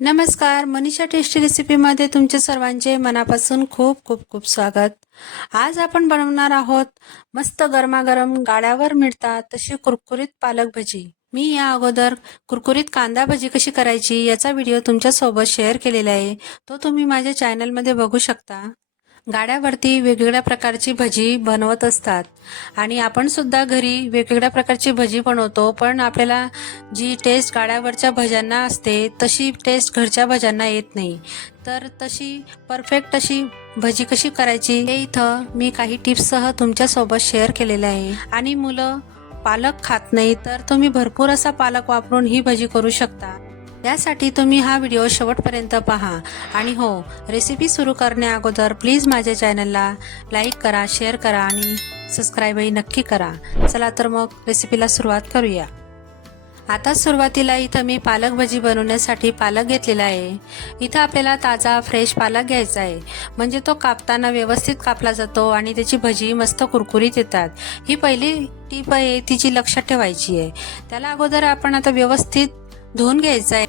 नमस्कार मनीषा टेस्टी रेसिपीमध्ये तुमचे सर्वांचे मनापासून खूप खूप खूप स्वागत. आज आपण बनवणार आहोत मस्त गरमागरम गाड्यावर मिळतात तशी कुरकुरीत पालक भजी. मी या अगोदर कुरकुरीत कांदा भजी कशी करायची याचा व्हिडिओ तुमच्यासोबत शेअर केलेला आहे. तो तुम्ही माझ्या चॅनलमध्ये बघू शकता. गाड्यावरती वेगवेगळ्या प्रकारची भजी बनवत असतात. आणि आपण सुद्धा घरी वेगवेगळ्या प्रकारची भजी बनवतो पण आपल्याला जी टेस्ट गाड्यावरच्या भज्यांना असते तशी टेस्ट घरच्या भज्यांना येत नाही. तर तशी परफेक्ट अशी भजी कशी करायची हे इथं मी काही टिप्ससह तुमच्यासोबत शेअर केलेले आहे. आणि मुलं पालक खात नाही तर तुम्ही भरपूर असा पालक वापरून ही भजी करू शकता. त्यासाठी तुम्ही हा व्हिडिओ शेवटपर्यंत पहा. आणि हो रेसिपी सुरू करण्या अगोदर प्लीज माझ्या चॅनलला लाईक करा शेअर करा आणि सबस्क्राईबही नक्की करा. चला तर मग रेसिपीला सुरुवात करूया. आता सुरुवातीला इथं मी पालक भजी बनवण्यासाठी पालक घेतलेला आहे. इथं आपल्याला ताजा फ्रेश पालक घ्यायचा आहे. म्हणजे तो कापताना व्यवस्थित कापला जातो आणि त्याची भजी मस्त कुरकुरीत येतात. ही पहिली टीप आहे तिची लक्षात ठेवायची आहे. त्याला अगोदर आपण आता व्यवस्थित धुवून घ्यायचा आहे.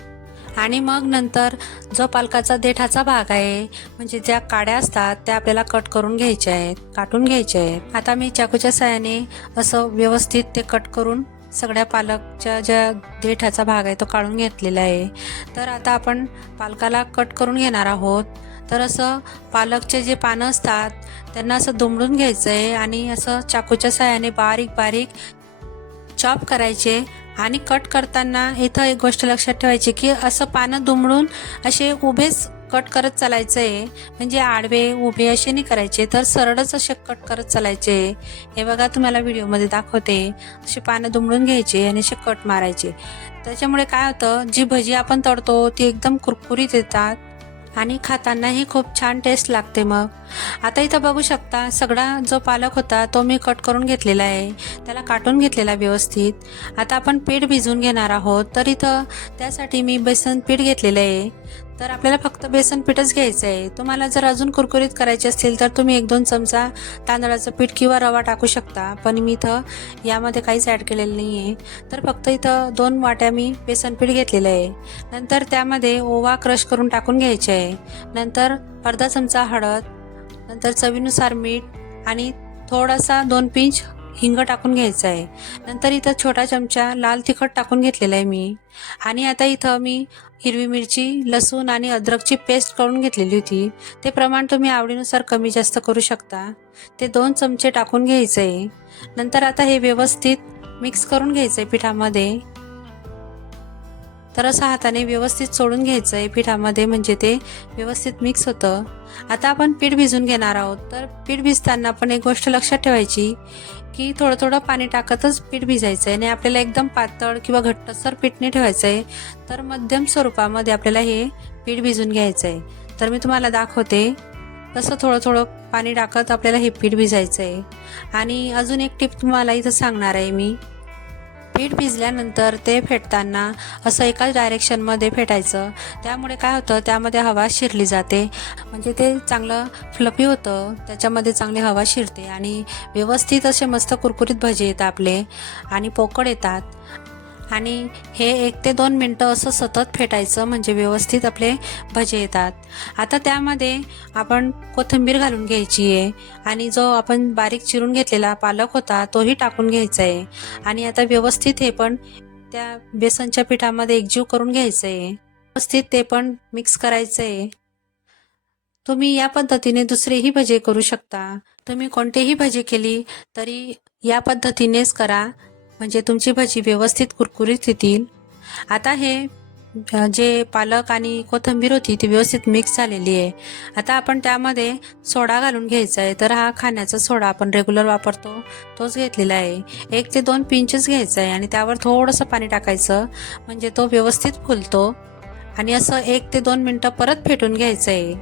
आणि मग नंतर जो पालकाचा देठाचा भाग आहे म्हणजे ज्या काड्या असतात त्या आपल्याला कट करून घ्यायच्या आहेत काटून घ्यायच्या आहेत. आता मी चाकूच्या साह्याने असं व्यवस्थित ते कट करून सगळ्या पालकच्या ज्या देठाचा भाग आहे तो काढून घेतलेला आहे. तर आता आपण पालकाला कट करून घेणार आहोत. तर असं पालकचे जे पानं असतात त्यांना असं दुमडून घ्यायचं आहे आणि असं चाकूच्या साह्याने बारीक बारीक चॉप करायचे आणि कट करताना इथं एक गोष्ट लक्षात ठेवायची की असं पानं दुमडून असे उभेच कट करत चालायचं. आहे म्हणजे आडवे उभे असे नाही करायचे. तर सरळच असे कट करत चालायचे. हे बघा तुम्हाला व्हिडिओमध्ये दाखवते. असे पानं दुमडून घ्यायचे आणि असे कट मारायचे. त्याच्यामुळे काय होतं जी भजी आपण तळतो ती एकदम कुरकुरीत येतात. आणि खातानाही खूप छान टेस्ट लागते मग. आता इथं बघू शकता सगळा जो पालक होता तो मी कट करून घेतलेला आहे. त्याला काटून घेतलेला व्यवस्थित. आता आपण पीठ भिजवून घेणार आहोत. तर इथं त्यासाठी मी बेसन पीठ घेतलेलं आहे. तर आपल्याला फक्त बेसन पीठच घ्यायचं आहे तुम्हाला जर अजून कुरकुरीत करायचे असतील तर तुम्ही एक दोन चमचा तांदळाचं पीठ किंवा रवा टाकू शकता. पण मी इथं यामध्ये काहीच ॲड केलेलं नाही आहे तर फक्त इथं दोन वाट्या मी बेसन पीठ घेतलेलं आहे. नंतर त्यामध्ये ओवा क्रश करून टाकून घ्यायचे आहे. नंतर अर्धा चमचा हळद नंतर चवीनुसार मीठ आणि थोडासा दोन पिंच हिंग टाकून घ्यायचं आहे नंतर इथं छोटा चमचा लाल तिखट टाकून घेतलेला आहे मी. आणि आता इथं मी हिरवी मिरची लसूण आणि अद्रकची पेस्ट करून घेतलेली होती. ते प्रमाण तुम्ही आवडीनुसार कमी जास्त करू शकता. ते दोन चमचे टाकून घ्यायचं आहे नंतर आता हे व्यवस्थित मिक्स करून घ्यायचं आहे पिठामध्ये. तर असं हाताने व्यवस्थित सोडून घ्यायचं आहे पिठामध्ये म्हणजे ते व्यवस्थित मिक्स होतं. आता आपण पीठ भिजून घेणार आहोत. तर पीठ भिजताना पण एक गोष्ट लक्षात ठेवायची की थोडं थोडं पाणी टाकतच पीठ भिजायचं आहे आणि आपल्याला एकदम पातळ किंवा घट्टसर पीठ नाही ठेवायचं आहे तर मध्यम स्वरूपामध्ये आपल्याला हे पीठ भिजून घ्यायचं आहे तर मी तुम्हाला दाखवते तसं थोडं थोडं पाणी टाकत आपल्याला हे पीठ भिजायचं आहे आणि अजून एक टिप तुम्हाला इथं सांगणार आहे मी. पीठ भिजल्यानंतर ते फेटताना असं एकाच डायरेक्शनमध्ये फेटायचं. त्यामुळे काय होतं त्यामध्ये हवा शिरली जाते. म्हणजे ते चांगलं फ्लफी होतं त्याच्यामध्ये चांगली हवा शिरते आणि व्यवस्थित असे मस्त कुरकुरीत भजे येतात आपले आणि पोकळ येतात. आणि हे एक ते दोन मिनटं असं सतत फेटायचं म्हणजे व्यवस्थित आपले भजे येतात. आता त्यामध्ये आपण कोथिंबीर घालून घ्यायची आहे आणि जो आपण बारीक चिरून घेतलेला पालक होता तोही टाकून घ्यायचा आहे आणि आता व्यवस्थित हे पण त्या बेसनच्या पिठामध्ये एकजीव करून घ्यायचं आहे व्यवस्थित ते पण मिक्स करायचं आहे तुम्ही या पद्धतीने दुसरेही भजे करू शकता. तुम्ही कोणतेही भजे केली तरी या पद्धतीनेच करा. म्हणजे तुमची भजी व्यवस्थित कुरकुरीत येतील. आता हे जे पालक आणि कोथिंबीर होती ती व्यवस्थित मिक्स झालेली आहे. आता आपण त्यामध्ये सोडा घालून घ्यायचा आहे. तर हा खाण्याचा सोडा आपण रेग्युलर वापरतो. तोच घेतलेला आहे. एक ते दोन पिंचच घ्यायचा आहे आणि त्यावर थोडंसं पाणी टाकायचं. म्हणजे तो व्यवस्थित फुलतो. आणि असं एक ते दोन मिनटं परत फेटून घ्यायचं आहे.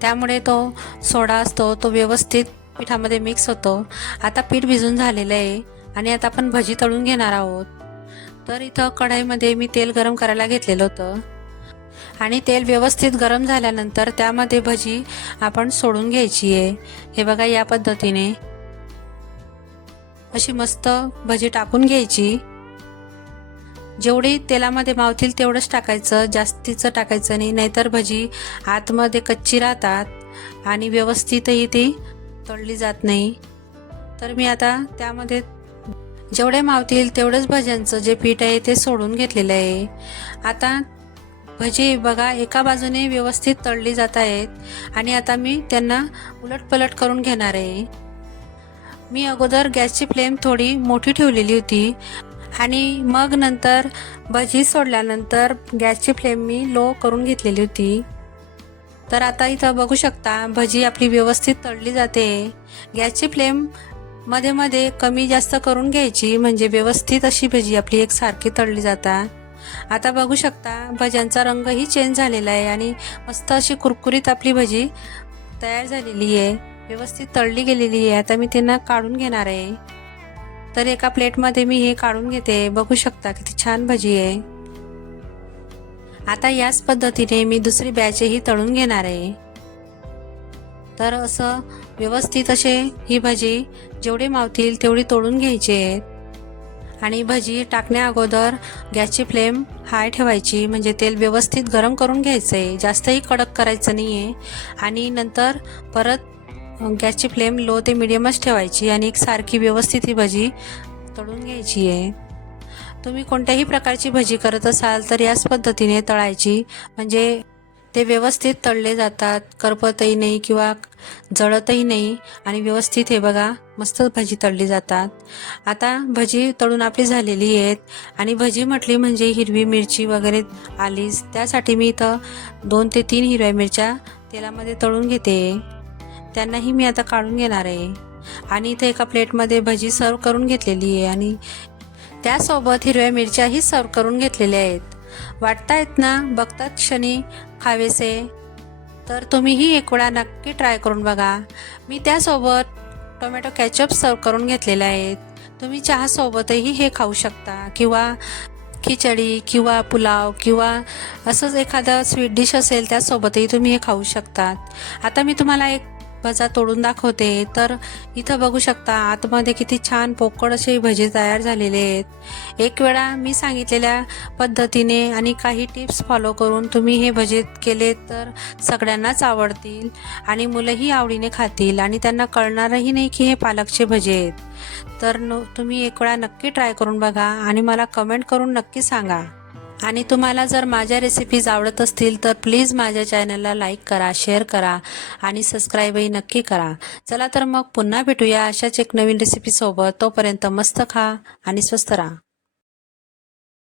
त्यामुळे तो सोडा असतो तो व्यवस्थित पिठामध्ये मिक्स होतो. आता पीठ भिजून झालेलं आहे. आणि आता आपण भजी तळून घेणार आहोत. तर इथं कढईमध्ये मी तेल गरम करायला घेतलेलं होतं. आणि तेल व्यवस्थित गरम झाल्यानंतर त्यामध्ये भजी आपण सोडून घ्यायची आहे. हे बघा या पद्धतीने. अशी मस्त भजी टाकून घ्यायची. जेवढी तेलामध्ये मावतील तेवढंच टाकायचं जास्तीचं टाकायचं नाही नाहीतर भजी आतमध्ये कच्ची राहतात आणि व्यवस्थितही ती तळली जात नाही. तर मी आता त्यामध्ये जेवढे मावतील तेवढंच भज्यांचं जे पीठ आहे ते सोडून घेतलेलं आहे. आता भजी बघा एका बाजूने व्यवस्थित तळली जात आहेत आणि आता मी त्यांना उलटपलट करून घेणार आहे. मी अगोदर गॅसची फ्लेम थोडी मोठी ठेवलेली होती आणि मग नंतर भजी सोडल्यानंतर गॅसची फ्लेम मी लो करून घेतलेली होती. तर आता इथं बघू शकता भजी आपली व्यवस्थित तळली जाते. गॅसची फ्लेम मध्ये मध्ये कमी जास्त करून घ्यायची म्हणजे व्यवस्थित अशी भजी आपली एक सारखी तळली जातात आता बघू शकता भज्यांचा रंगही चेंज झालेला आहे आणि मस्त अशी कुरकुरीत आपली भजी तयार झालेली आहे. व्यवस्थित तळली गेलेली आहे. आता मी त्यांना काढून घेणार आहे. तर एका प्लेटमध्ये मी हे काढून घेते. बघू शकता किती छान भजी आहे. आता याच पद्धतीने मी दुसरी बॅचही तळून घेणार आहे. तर असं व्यवस्थित असे ही भाजी जेवढे मावतील तेवढी तोडून घ्यायची आहेत. आणि भजी टाकण्या अगोदर गॅसची फ्लेम हाय ठेवायची म्हणजे तेल व्यवस्थित गरम करून घ्यायचं आहे जास्तही कडक करायचं नाही आहे आणि नंतर परत गॅसची फ्लेम लो ते मिडियमच ठेवायची आणि एक सारखी व्यवस्थित ही भजी तळून घ्यायची आहे. तुम्ही कोणत्याही प्रकारची भजी करत असाल तर याच पद्धतीने तळायची म्हणजे ते व्यवस्थित तळले जातात. करपतही नाही किंवा जळतही नाही. आणि व्यवस्थित हे बघा मस्त भजी तळली जातात. आता भजी तळून आपली झालेली आहेत. आणि भजी म्हटली म्हणजे हिरवी मिरची वगैरे आलीच. त्यासाठी मी इथं दोन ते तीन हिरव्या मिरच्या तेलामध्ये तळून घेते. त्यांनाही मी आता काढून घेणार आहे. आणि इथे एका प्लेटमध्ये भजी सर्व करून घेतलेली आहे. आणि त्यासोबत हिरव्या मिरच्याही सर्व करून घेतलेल्या आहेत. वाटतायत ना? बघतात क्षणी. हवेसे. तर तुम्हीही एक वेळा नक्की ट्राय करून बघा. मी त्यासोबत टोमॅटो कॅचअप सर्व करून घेतलेले आहेत. तुम्ही चहासोबतही हे खाऊ शकता किंवा खिचडी किंवा पुलाव किंवा असंच एखादं स्वीट डिश असेल त्यासोबतही तुम्ही हे खाऊ शकतात. आता मी तुम्हाला एक भजा तोडून दाखवते. तर इथं बघू शकता आतमध्ये किती छान पोकळ असे भजे तयार झालेले आहेत. एक वेळा मी सांगितलेल्या पद्धतीने आणि काही टिप्स फॉलो करून तुम्ही हे भजे केले तर सगळ्यांनाच आवडतील आणि मुलंही आवडीने खातील आणि त्यांना कळणारही नाही की हे पालकचे भजे आहेत. तर न तुम्ही एक वेळा नक्की ट्राय करून बघा आणि मला कमेंट करून नक्की सांगा. आणि तुम्हाला जर माझ्या रेसिपीज आवडत असतील तर प्लीज माझ्या चॅनलला लाईक करा शेअर करा आणि सबस्क्राईबही नक्की करा. चला तर मग पुन्हा भेटूया अशाच एक नवीन रेसिपीसोबत तोपर्यंत मस्त खा आणि स्वस्त राहा.